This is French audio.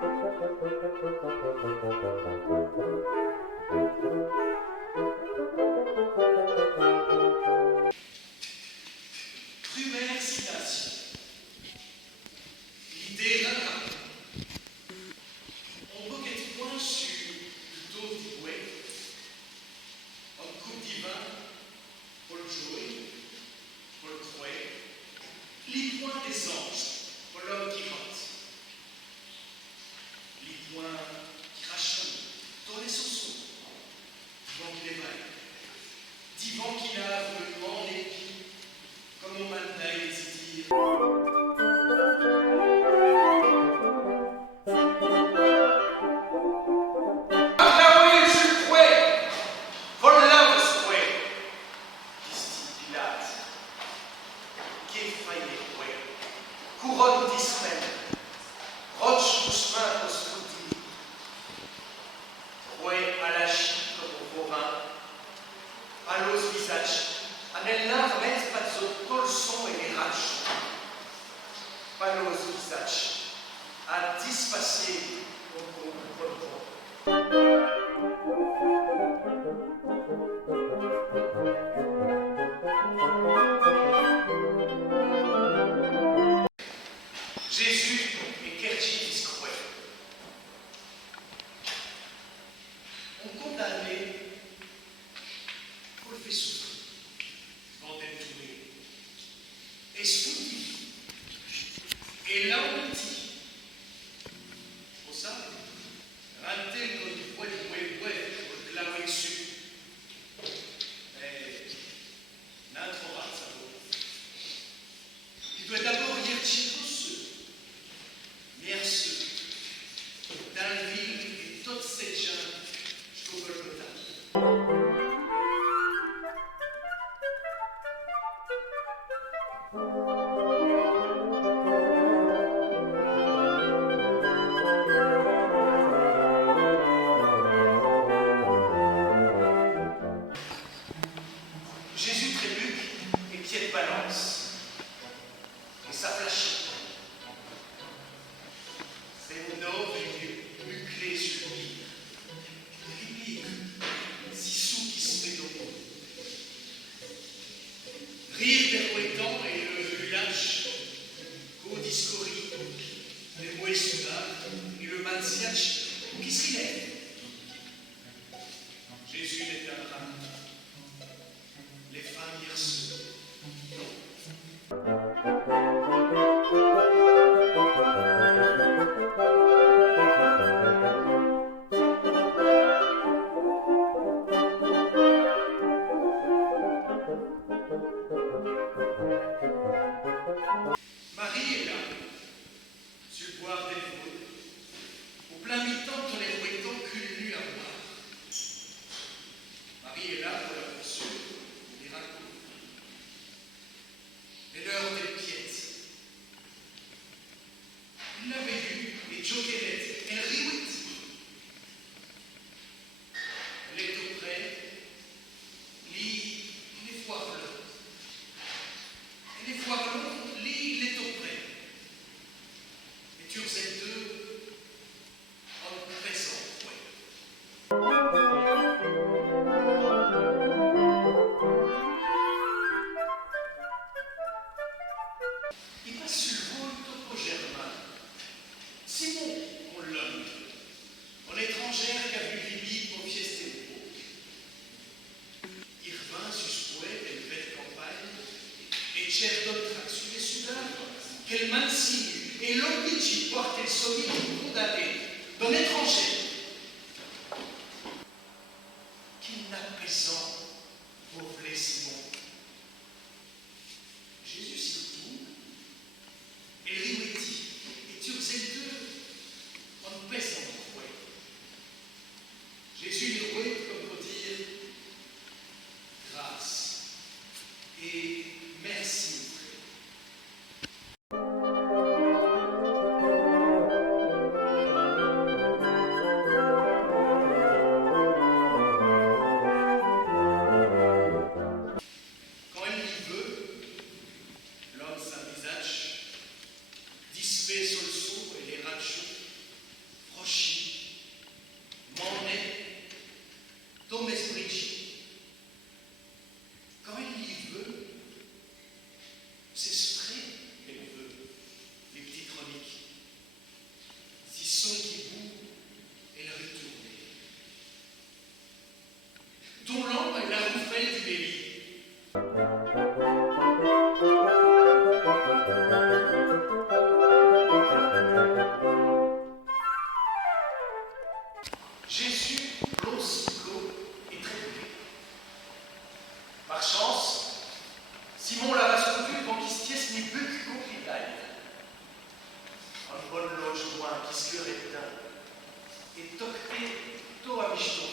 Première citation. L'idée rara. On boquette point sur le dos du bouet, en coupe divin, pour le jouer, pour le trouver, les points des anges, pour l'homme qui rentre, les points qui rachonnent, dans les sourceaux, vent qui les vaille, divant qui lave le vent des pieds, comme on m'attaille et s'y tire. Couronne d'Israël, roche doucement au scoutis, roué à la chie comme au bovin, à l'os visage, à nella remettre pas de colson et les raches, pas l'os visage, à dispasser au Jésus et Kerchi discouet. On condamné pour le fait souffrir, vendait tourner, et souti, et l'anti. Pour ça, raté comme du bois, pour le claver dessus. Mais, notre rat, ça vaut. Il doit d'abord y être Merci. Dans la ville et toutes ces gens, je trouve le Jésus trébuque et pied de balance. Et ça flashe. C'est une eau muclée sur lui. Ripide, si sous qui se met au monde. Rire des rouetants et le village, qu'au discorie, les mouets soudains et le mansiach, qui s'y lève. Jésus l'éteindra. Les femmes y reçoivent. Marie est là, sur le boire des feux, au plein mi-temps dans les rouetons cul nu à boire. Marie est là pour la poursuite, les raconts. Et l'heure des pièces. Il l'avait vu, et Joquelette, elle riouit. Elle est auprès, lit les foires longues. Et les foires longues, lit les auprès. Et tu faisais deux en présent, Il passe sur le vol au Germain. Simon, on l'homme, en étrangère qui a vu Libye pour fiester au pot. Il revint sur ce poète et une belle campagne, et cher d'autres sur les soudains, qu'elle m'insinue, et l'oblige porte le sommet condamné d'un étranger. Qu'il n'a pesant, pauvre Simon. Jésus s'y retourne, et riouetit, et tu faisais deux en pesant rouet. Jésus lui rouet comme pour dire grâce et merci. Jésus, long cyclo et très doué. Par chance, Simon la rascondu conquistiès ni buc complicaille. Un bon logement qui se le rétint et tocté to à michton.